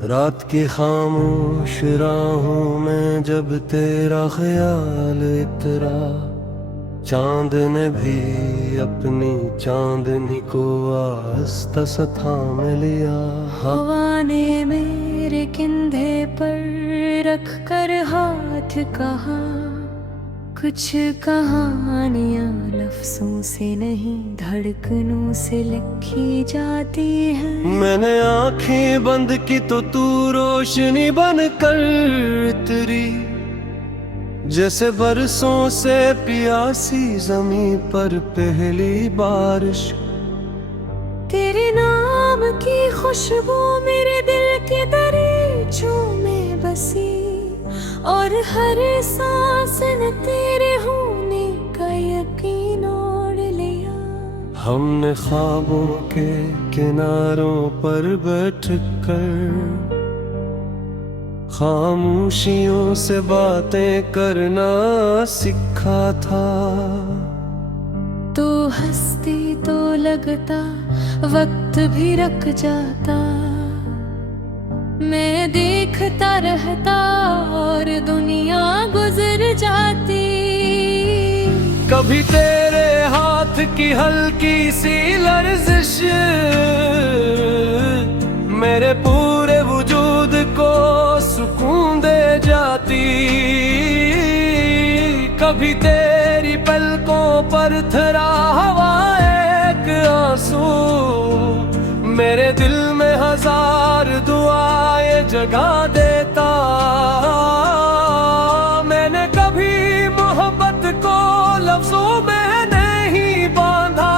रात की खामोश राहों में जब तेरा ख्याल इतरा, चांद ने भी अपनी चांदनी को आस्ता सा थाम लिया। हवा ने मेरे कंधे पर रख कर हाथ कहा, कुछ कहानियां लफ्जों से नहीं धड़कनों से लिखी जाती है। मैंने आंखें बंद की तो तू रोशनी बन कर उतरी, जैसे बरसों से प्यासी जमीन पर पहली बारिश। तेरे नाम की खुशबू मेरे दिल के दरीचों में बसी, और हर सांस ने तेरे होने का यकीन ओढ़ लिया। हमने ख्वाबों के किनारों पर बैठकर खामोशियों से बातें करना सीखा था। तो हंसती तो लगता वक्त भी रुक जाता, मैं देखता रहता और दुनिया गुजर जाती। कभी तेरे हाथ की हल्की सी लर्जिश मेरे पूरे वजूद को सुकून दे जाती। कभी तेरी पलकों पर थरा हुआ एक आंसू मेरे दिल में हजार दुआएं जगा देता। मैंने कभी मोहब्बत को लफ्जों में नहीं बांधा,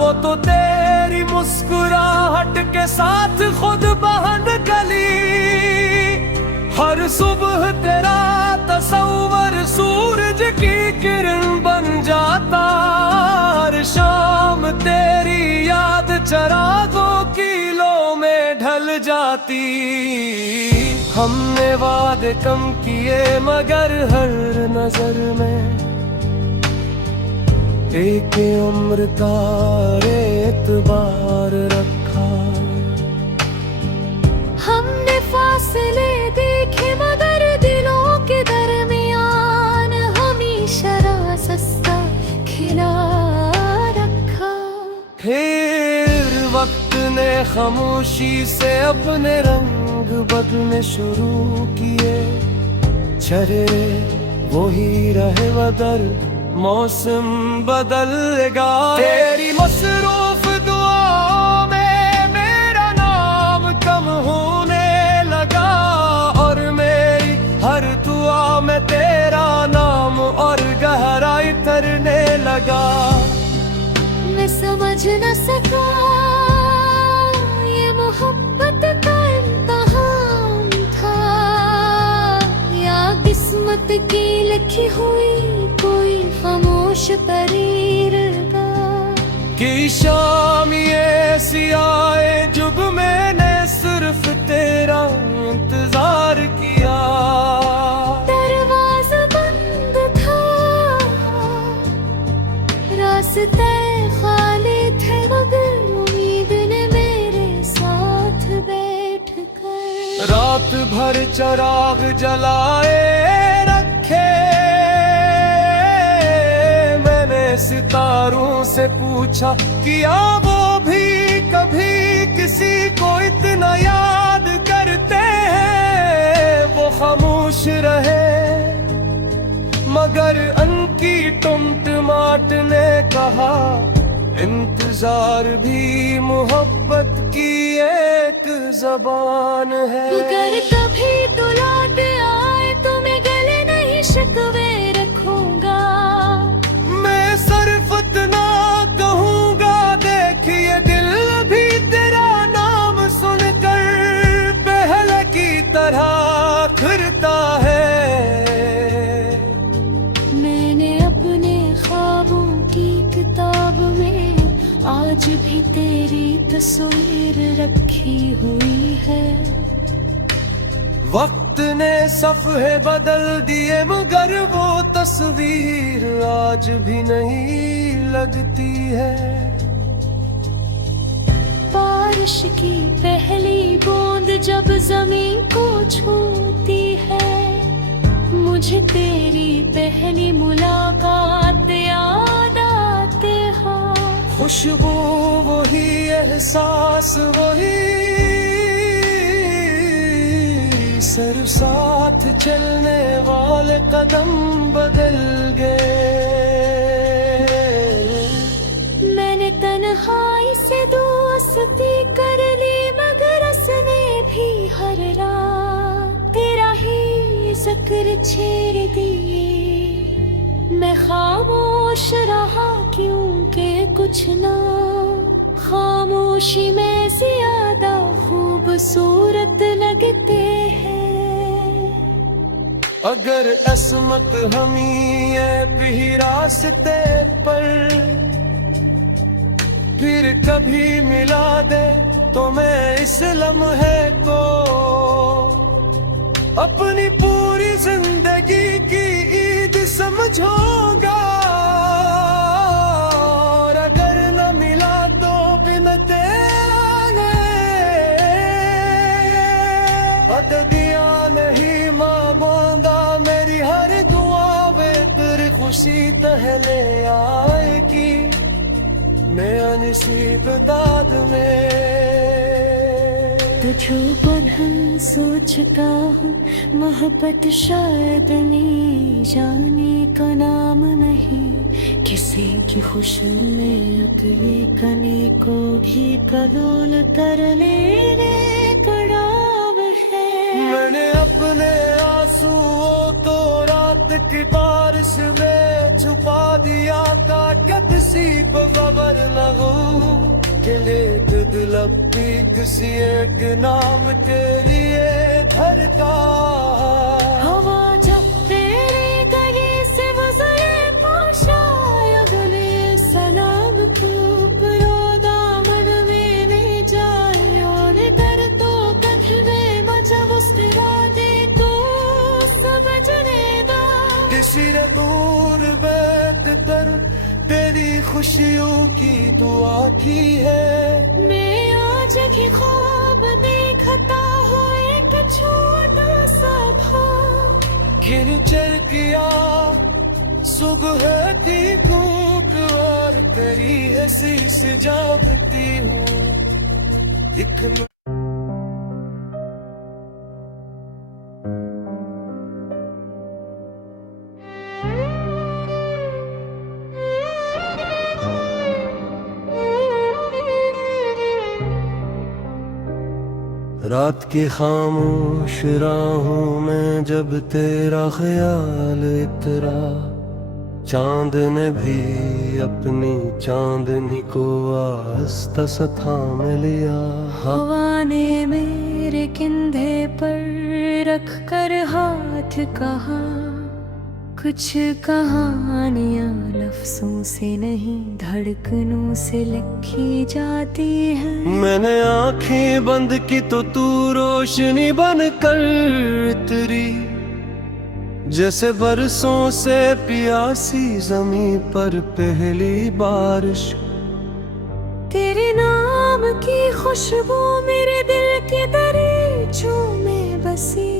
वो तो तेरी मुस्कुराहट के साथ खुद बहन गली। हर सुबह तेरा तस्वर सूरज की किरण बन जाता, हर शाम तेरी याद चरागों की लो में ढल जाती। हमने वादे कम किए मगर हर नजर में एक उम्र का एतबार रखा। हमने फासले देखे मगर दिलों के दरमियान हमेशा रास्ता खिला रखा। फिर वक्त ने खामोशी से अपने रंग बदलने शुरू किए, चेहरे वही रहे मगर मौसम बदलेगा। तेरी मसरूफ दुआओं में मेरा नाम कम होने लगा, और मेरी हर दुआ में तेरा नाम और गहराई तरने लगा। मैं समझ न सका ये मोहब्बत का इम्तिहान था, या किस्मत की लिखी हुई कोई खामोश तरीर का। कि शाम ये सी आए जब मैंने सिर्फ तेरा इंतजार किया। दरवाजा बंद था, रास्ते खाली थे मगर उम्मीद ने मेरे साथ बैठ कर रात भर चिराग जलाए रखे, मैंने सितारों से पूछा क्या वो भी कभी किसी को इतना याद करते हैं। वो खामोश रहे मगर अनकी टुमटुमाहट ने कहा, इंतजार भी मोहब्बत की एक जबान है। अगर कभी तो लौट आए तो मैं गले नहीं शिकवे रखूंगा। मैं सिर्फ इतना कहूँगा, देखिए दिल भी तेरा नाम सुनकर पहले की तरह फिरता है। मैंने अपने ख्वाबों की किताब में आज भी तेरी तस्वीर रखी हुई है। वक्त ने सफ़े बदल दिए मगर वो तस्वीर आज भी नहीं लगती है। बारिश की पहली बूंद जब जमीन को छूती है, मुझे तेरी पहली मुलाकात याद आते हैं। खुशबू वही, एहसास वही, सर साथ चलने वाले कदम बदल गए। मैंने तन्हाई से दोस्ती कर ली, मगर उसने भी हर रात तेरा ही जिक्र छेड़ दिए। मैं खामोश रहा क्योंकि कुछ ना, खामोशी में ज्यादा खूबसूरत लगते हैं। अगर असमत हमी है भी रास्ते पर, फिर कभी मिला दे तो मैं इस लम्हे को अपनी पूरी जिंदगी की ईद समझूंगा। और अगर न मिला तो बिन तेरे बददिया नहीं मांगूंगा। मेरी हर दुआ में तेरी खुशी पहले आएगी, नया नसीब दाद में। तुझो बंधन सोचता हूँ, मोहब्बत शायद नहीं, जाने का नाम नहीं। किसी की खुशने अपनी कनी को भी कबूल कर लेने का नाम है। मैंने अपने आंसुओं तो रात की बारिश में छुपा दिया, ताकि किसी को खबर न हो कि दिल अब भी किसी एक नाम के लिए धड़का। हवा जब तेरे गले से गुजरे शायद ने सलाम खूब रो दामन में ले जाए। और डर तो कथ में मचा मुस्कुरा दे तो समझने दा। किसी ने दूर बैठ कर तेरी खुशियों की दुआ की है। मैं आज की ख्वाब देखता हूँ, एक छोटा सा खाब खिल चल किया सुबह की धूप, और तेरी हंसी से जागती हूँ एक। रात की खामोश राहों में जब तेरा ख्याल इतरा, चांद ने भी अपनी चांदनी को आस्ता सा थाम लिया। हवा ने मेरे कंधे पर रख कर हाथ कहा, कुछ कहानियां लफ्जों से नहीं धड़कनों से लिखी जाती है। मैंने आंखें बंद की तो तू रोशनी बनकर उतरी, जैसे बरसों से प्यासी जमीन पर पहली बारिश। तेरे नाम की खुशबू मेरे दिल के दरीचों में बसी,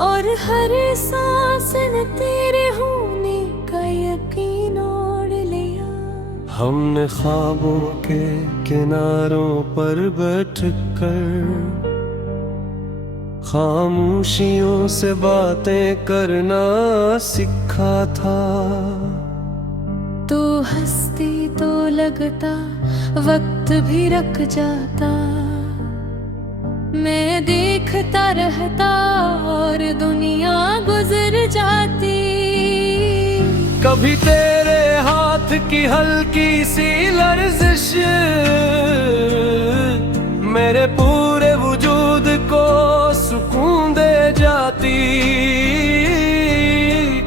और हर सांस ने तेरे होने का यकीन ओढ़ लिया। हमने ख्वाबों के किनारों पर बैठकर खामोशियों से बातें करना सीखा था। तो हंसती तो लगता वक्त भी रख जाता, मैं देखता रहता और दुनिया गुजर जाती। कभी तेरे हाथ की हल्की सी लर्जिश मेरे पूरे वजूद को सुकून दे जाती।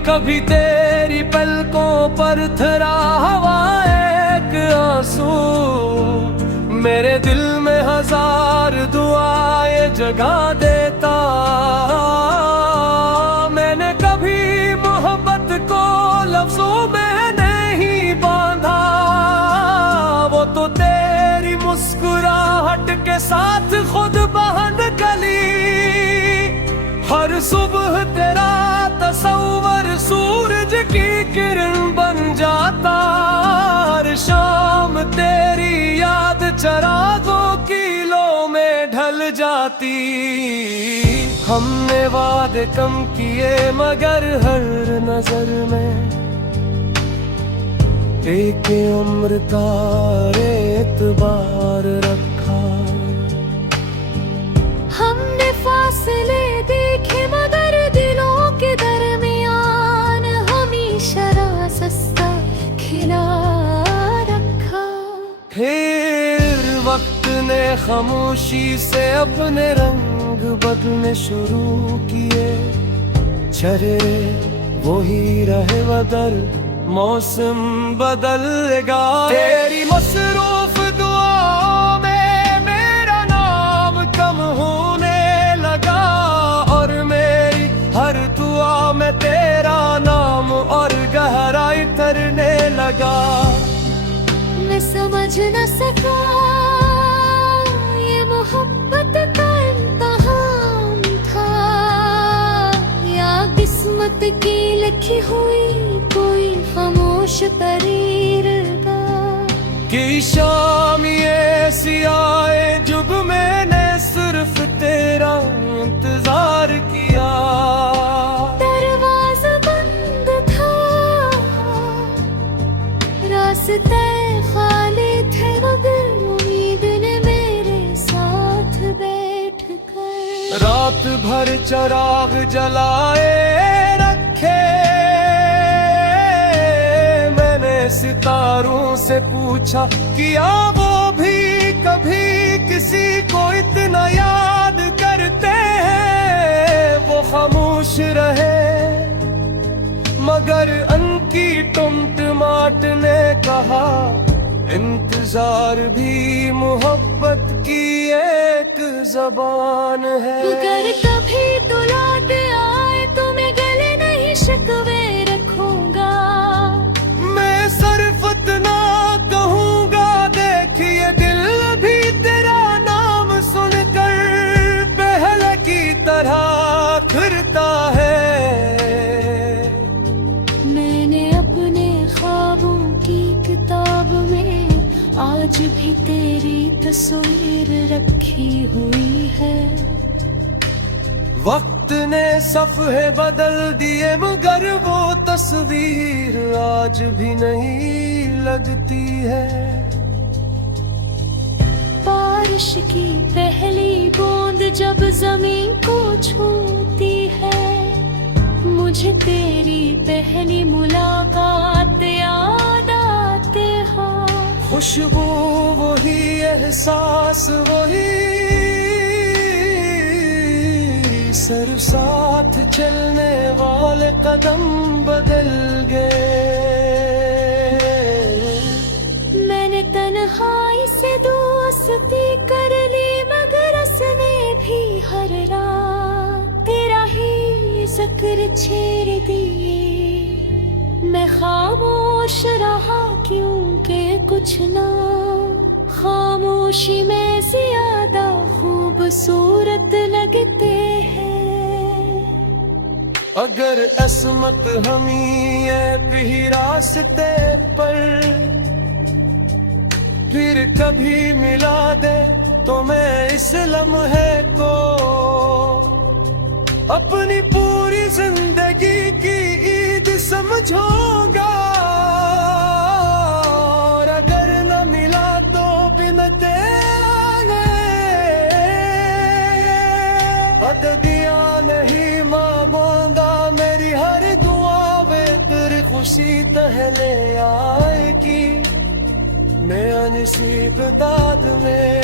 कभी तेरी पलकों पर थरा हवा एक आंसू मेरे दिल में हजार दुआएं जगा देता। मैंने कभी मोहब्बत को लफ्जों में नहीं बांधा, वो तो तेरी मुस्कुराहट के साथ खुद बहन गली हर सुबह तेरा तस्वर सूरज की किरण बन जाता, हर शाम तेरी याद चरागों किलों में ढल जाती। हमने वादे कम किए मगर हर नजर में एक उम्र का एतबार रखा। हमने फासले देखे मगर दिलों के दरमियान हमेशा रास्ता खिला रखा। फिर वक्त ने खामोशी से अपने रंग बदलने शुरू किए, चेहरे वही रहे मगर मौसम बदलेगा। तेरी मसरूफ दुआओं में मेरा नाम कम होने लगा, और मेरी हर दुआ में तेरा नाम और गहराई तरने लगा। मैं समझ न सका ये मोहब्बत का इम्तिहान था, या किस्मत की लिखी हुई कोई खामोश तरीर का। कि शाम ये ऐसी आए जब मैंने सिर्फ तेरा इंतजार किया। दरवाजा बंद था, रास्ते खाली थे मगर उम्मीद ने मेरे साथ बैठ कर रात भर चिराग जलाए रखे, सितारों से पूछा किया वो भी कभी किसी को इतना याद करते हैं। वो खामोश रहे मगर अनकी टुमटमाट ने कहा, इंतजार भी मोहब्बत की एक जबान है। अगर कभी तो लौट आए तो मैं गले नहीं शिकवे रखूंगा। सिर्फ इतना कहूँगा, देखिए दिल भी तेरा नाम सुनकर पहले की तरह फिरता है। मैंने अपने ख्वाबों की किताब में आज भी तेरी तस्वीर रखी हुई है। वक्त ने सफ़े बदल दिए मगर वो तस्वीर आज भी नहीं लगती है। बारिश की पहली बूंद जब जमीन को छूती है, मुझे तेरी पहली मुलाकात याद आते हैं। खुशबू वही, एहसास वही, सर साथ चलने वाले कदम बदल गए। मैंने तन्हाई से दोस्ती कर ली मगर उसने भी हर रात तेरा ही जिक्र छेड़ दिए। मैं खामोश रहा क्योंकि कुछ ना खामोशी में ज्यादा खूबसूरत लगते हैं। अगर असमत हमी है भी रास्ते पर फिर कभी मिला दे, तो मैं इस लम्हे को अपनी पूरी जिंदगी की ईद समझूंगा। और अगर न मिला तो भी मैं तेरे बददिया नहीं मांगूंगा। मेरी हर दुआ में तेरी खुशी पहले आएगी, मैं अनसीब दाद में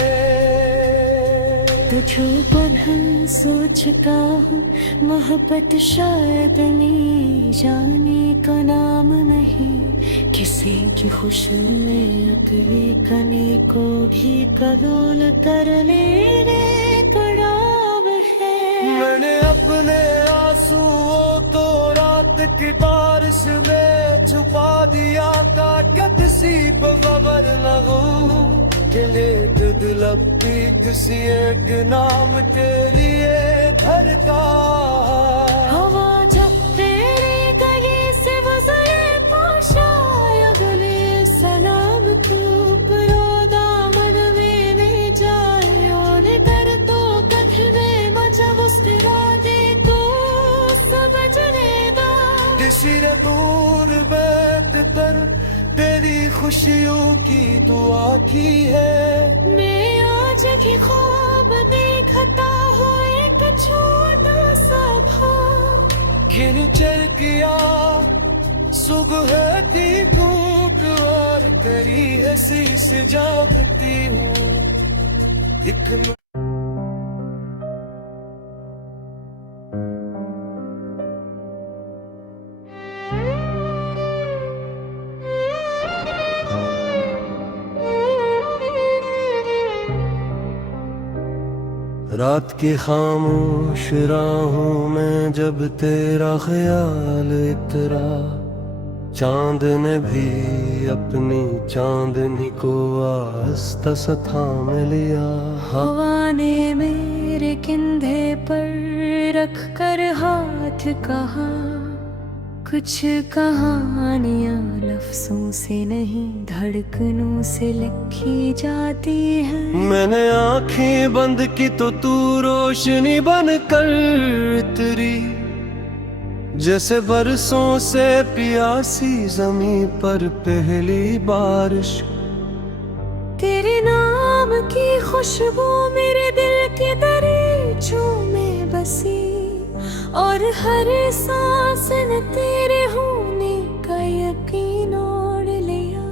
तुझो बंधन सोचता हूँ। मोहब्बत शायद नहीं जाने का नाम नहीं, किसी की खुशी में अपनी कनी को भी कबूल कर लेने का नाम है। मैंने अपने आंसुओं तो रात की बारिश में छुपा दिया था, किसी पर खबर न हो गिले दिल अब भी किसी एक नाम के लिए धड़का। हवा जब तेरी गली से गुजरे पाशा अगले सलाम तू परो दामन में ले जाए और कर तो कथवे मचा मुस्कुरा दे तू समझनेगा। किसी ने दूर बैठ कर तेरी खुशियों की दुआ की है। मैं आज की ख्वाब देखता हूँ एक छोटा सा भाव। गिन चल किया सुबह की धूप और तेरी हंसी से जागती हूँ। दिखना रात की खामोश राहों में जब तेरा ख्याल इतरा, चांद ने भी अपनी चांदनी को आस्ता सा थाम लिया। हवा ने मेरे कंधे पर रख कर हाथ कहा, कुछ कहानियां लफ्जों से नहीं धड़कनों से लिखी जाती है। मैंने आंखें बंद की तो तू रोशनी बन कर उतरी, जैसे बरसों से प्यासी जमीन पर पहली बारिश। तेरे नाम की खुशबू मेरे दिल के दरीचों में बसी, और हर सांस ने तेरे होने का यकीन ओढ़ लिया।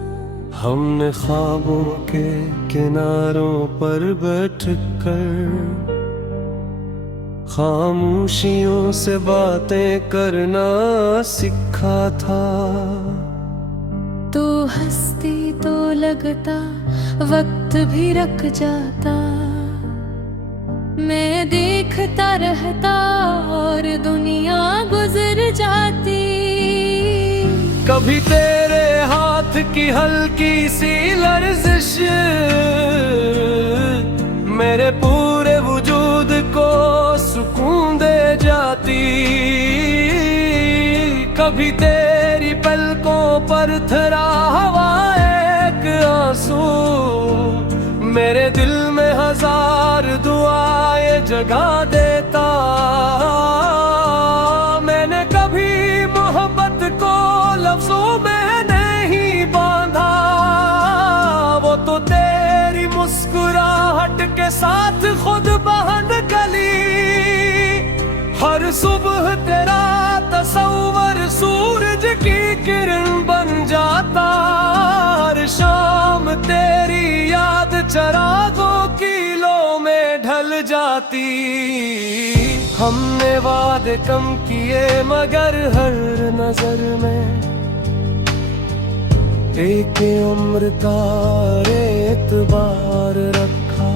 हमने ख्वाबों के किनारों पर बैठकर खामोशियों से बातें करना सीखा था। तो हंसती तो लगता वक्त भी रख जाता, मैं देखता रहता और दुनिया गुजर जाती। कभी तेरे हाथ की हल्की सी लर्जिश मेरे पूरे वजूद को सुकून दे जाती। कभी तेरी पलकों पर थरा हवा एक आंसू मेरे दिल में हजार दुआएं जगा देता। मैंने कभी मोहब्बत को लफ्जों में नहीं बांधा, वो तो तेरी मुस्कुराहट के साथ खुद बहन गली। हर सुबह तेरा तस्वर सूरज की किरण बन जाता, हर शाम तेरी याद चरागों की लो में ढल जाती। हमने वादे कम किए मगर हर नजर में एक उम्र का एतबार रखा।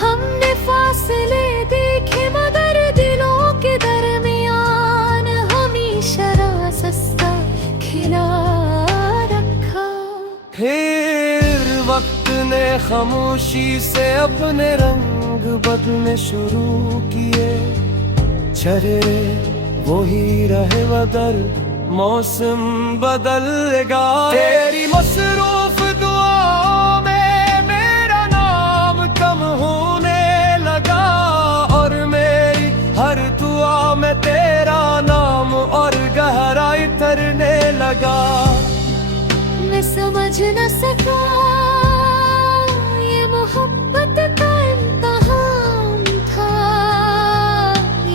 हमने फासले देखे मगर दिलों के दरमियान हमेशा रास्ता खिला रखा। फिर वक्त ने खामोशी से अपने रंग बदलने शुरू किए, चेहरे वही रहे बदल मौसम बदलेगा। तेरी मसरूफ दुआओं में मेरा नाम कम होने लगा, और मेरी हर दुआ में तेरा नाम और गहराई तरने लगा। मैं समझ न सका ये मोहब्बत का इम्तिहान था,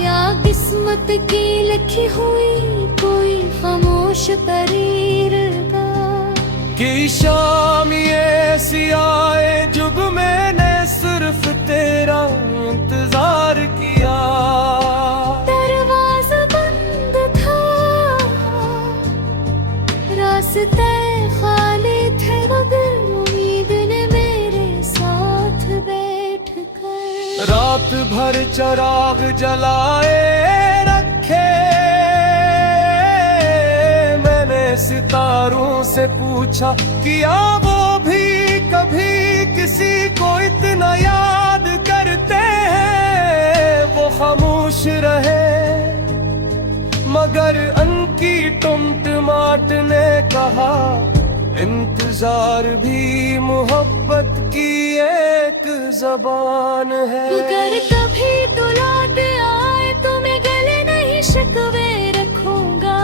या किस्मत की लिखी हुई कोई खामोश तरीर था। कि शाम ऐसी आए जब मैंने सिर्फ तेरा इंतजार किया। दरवाजा बंद था, रास्ते खाली थे मगर उम्मीद ने मेरे साथ बैठ कर रात भर चिराग जलाए रखे, मैंने सितारों से पूछा किया वो भी कभी किसी को इतना याद करते हैं वो खामोश रहे, मगर अनकी टुमटुमाट ने कहा इंतजार भी मोहब्बत की एक जबान है। अगर कभी तो लौट आए तो मैं गले नहीं शिकवे रखूंगा,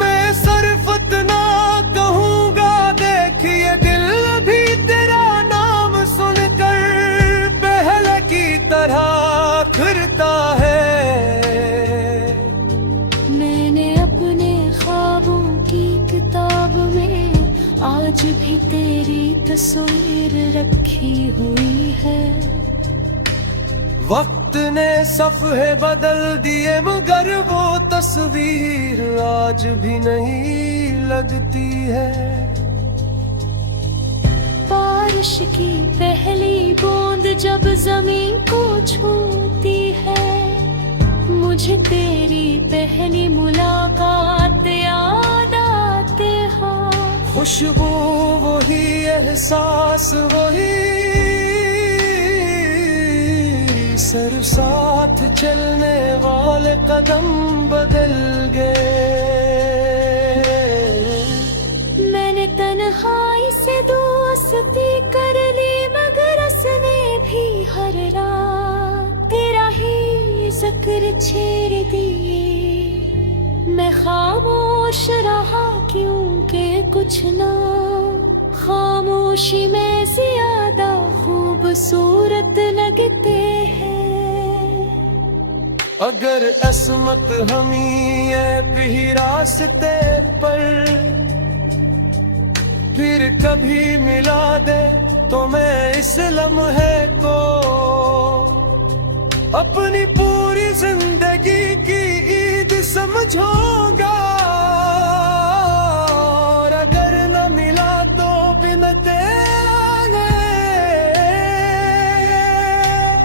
मैं सिर्फ इतना कहूँगा देखिए दिल भी तेरा नाम सुनकर पहले की तरह फिरता है। मैंने अपने ख्वाबों की किताब में आज भी तेरी तस्वीर रखी हुई है। वक्त ने सफ़े बदल दिए मगर वो तस्वीर आज भी नहीं लगती है। बारिश की पहली बूंद जब जमीन को छूती है, मुझे तेरी पहली मुलाकात याद आते हैं। खुशबू वही, एहसास वही, सर साथ चलने वाले कदम बदल गए। मैंने तन्हाई से दोस्ती कर ली मगर उसने भी हर रात तेरा ही जिक्र छेड़ दिए। मैं खामोश रहा क्योंकि कुछ ना खामोशी में ज्यादा खूबसूरत लगते हैं। अगर असमत हमी भी रास्ते पर फिर कभी मिला दे तो मैं इस लम्हे को अपनी पूरी जिंदगी की ईद समझूंगा। और अगर न मिला तो बिन तेरे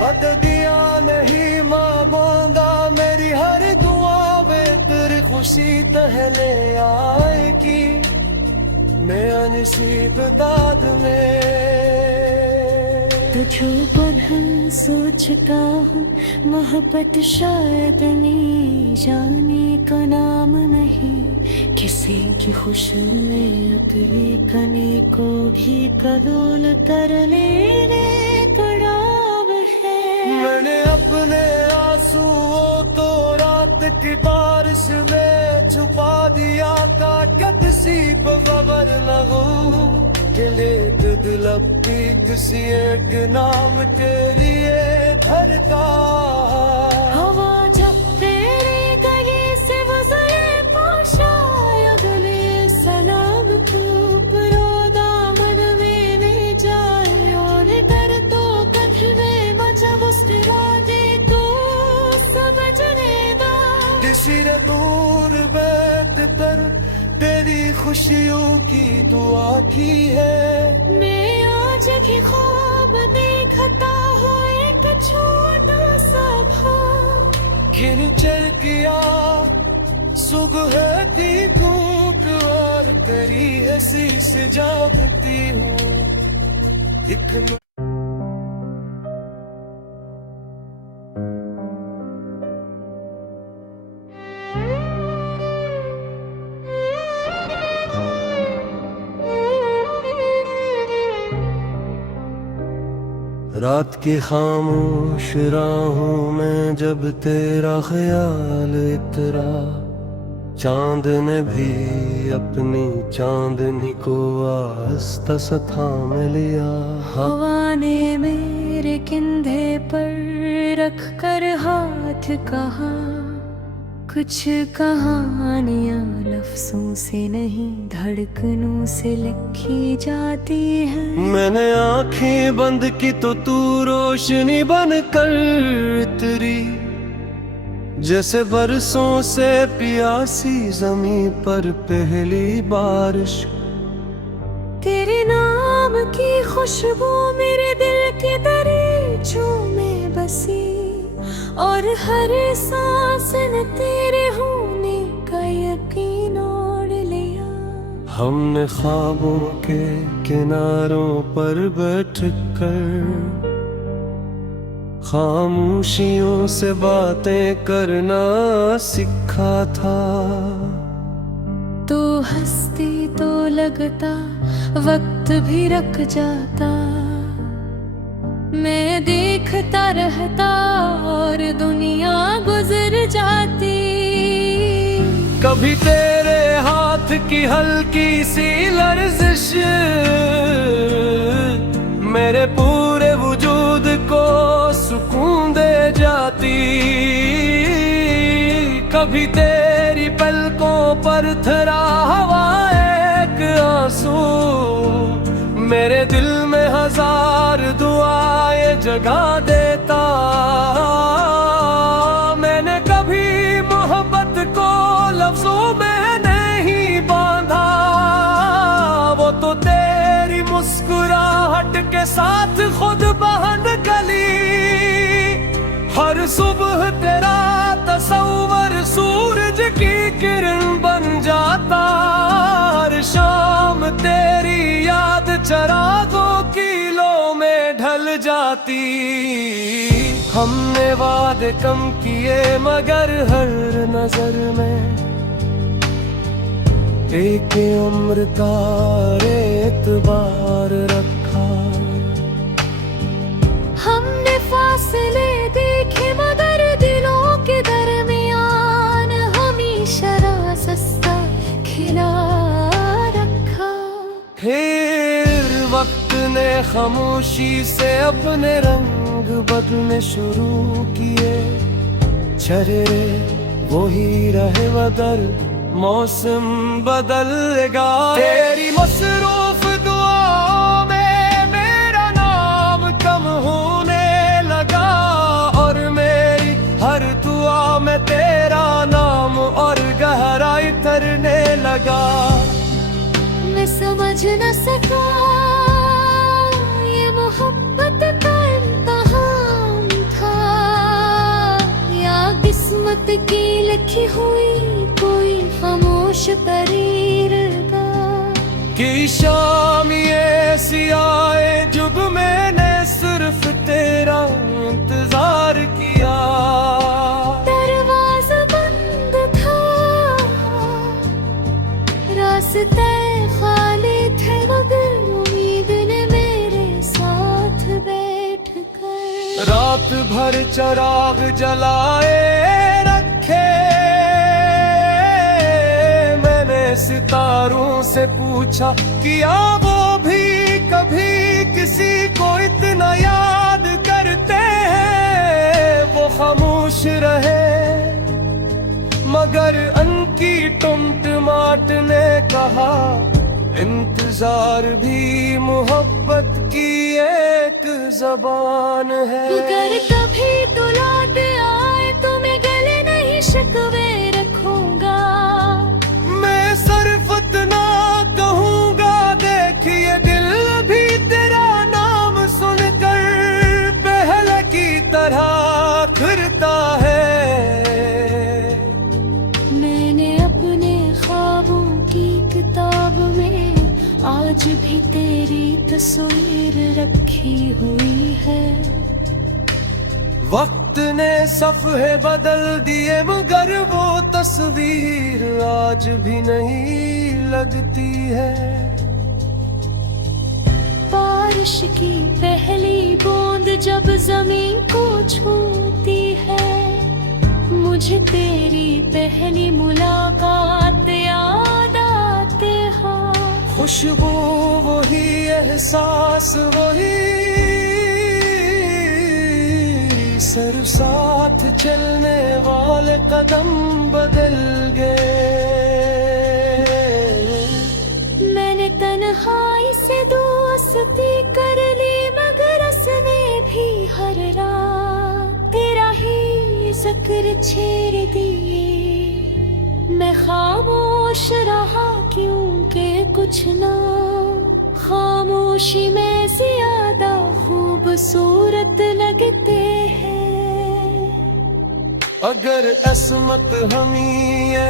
बददिया नहीं मांगूंगा। मेरी हर दुआ में तेरी खुशी पहले आएगी, मैं अनसीब दाद में तुझो बंधन सोचता हूँ। मोहब्बत शायद नहीं जाने का नाम नहीं, किसी की खुशी में अपने कने को भी कबूल कर लेने का नाम है। मैंने अपने आंसुओं तो रात की बारिश में छुपा दिया था, किसी पे खबर लगूं गिले दिल भी किसी एक नाम के लिए धड़का। हवा जब तेरे गले से गुजरे शायद में सलाम धूप रो दामन में ले जाए और कर तो कथने मचा मुस्कुरा दे तो समझने दा। किसी ने दूर बैठ कर तेरी खुशियों की दुआ की है। मैं आज की ख्वाब देखता हूँ एक छोटा सा भाव, गिर चल किया सुबह की धूप और तेरी हंसी से जागती हूँ एक रात की खामोश राहों में जब तेरा ख्याल इतरा, चांद ने भी अपनी चांदनी को आस्ता सा थाम लिया। हवा ने मेरे कंधे पर रख कर हाथ कहा, कुछ कहानियां लफ्जों से नहीं धड़कनों से लिखी जाती है। मैंने आंखें बंद की तो तू रोशनी बनकर उतरी, जैसे बरसों से प्यासी जमीन पर पहली बारिश। तेरे नाम की खुशबू मेरे दिल के दरीचों में बसी, और हर सांस ने तेरे होने का यकीन ओढ़ लिया। हमने ख्वाबों के किनारों पर बैठकर खामोशियों से बातें करना सीखा था। तो हंसती तो लगता वक्त भी रख जाता, मैं देखता रहता और दुनिया गुजर जाती। कभी तेरे हाथ की हल्की सी लर्जिश मेरे पूरे वजूद को सुकून दे जाती। कभी तेरी पलकों पर थरा हुआ एक आंसू मेरे दिल में हजार दुआएं जगा देता। मैंने कभी मोहब्बत को लफ्जों में नहीं बांधा, वो तो तेरी मुस्कुराहट के साथ खुद बहन गली। हर सुबह तेरा तस्वर सूरज की किरण बन जाता, हर शाम तेरी याद चरागों की लो में ढल जाती। हमने वादे कम किए मगर हर नजर में एक उम्र का एतबार रखा। हमने फासले देखे मगर दिलों के दरमियान हमेशा रास्ता खिला रखा। फिर वक्त ने खामोशी से अपने रंग बदलने शुरू किए, चेहरे वही रहे मगर मौसम बदलेगा। तेरी मसरूफ दुआओं में मेरा नाम कम होने लगा, और मेरी हर दुआ में तेरा नाम और गहराई तरने लगा। मैं समझ न सका ये मोहब्बत का इम्तिहान था, या किस्मत की लिखी हुई कोई खामोश तरीर था। कि शाम ये सियाए जुग मैंने सिर्फ तेरा इंतजार किया। दरवाजा बंद था, रास्ते खाली थे मगर उम्मीद ने मेरे साथ बैठ कर रात भर चिराग जलाए रखे, मैंने सितारों से पूछा क्या वो भी कभी किसी को इतना याद करते हैं। वो खामोश रहे मगर उनकी टुमटुमाहट ने कहा इंतजार भी मोहब्बत की एक जबान है। अगर कभी तो लौट आए तो मैं गले नहीं शिकवे रखूंगा। मैं सिर्फ इतना कहूँगा देखिए दिल भी तेरा नाम सुनकर पहले की तरह फिरता है। मैंने अपने ख्वाबों की किताब में आज भी तेरी तस्वीर रखी हुई है। वक्त ने सफ़े बदल दिए मगर वो तस्वीर आज भी नहीं लगती है। बारिश की पहली बूंद जब जमीन को छूती है, मुझे तेरी पहली मुलाकात याद आते हैं। खुशबू वही एहसास वही सर साथ चलने वाले कदम बदल गए। मैंने तन्हाई से दोस्ती कर ली मगर उसने भी हर रात तेरा ही जिक्र छेड़ दिए। मैं खामोश रहा क्योंकि कुछ ना खामोशी में ज्यादा खूबसूरत लगते हैं। अगर असमत हम ही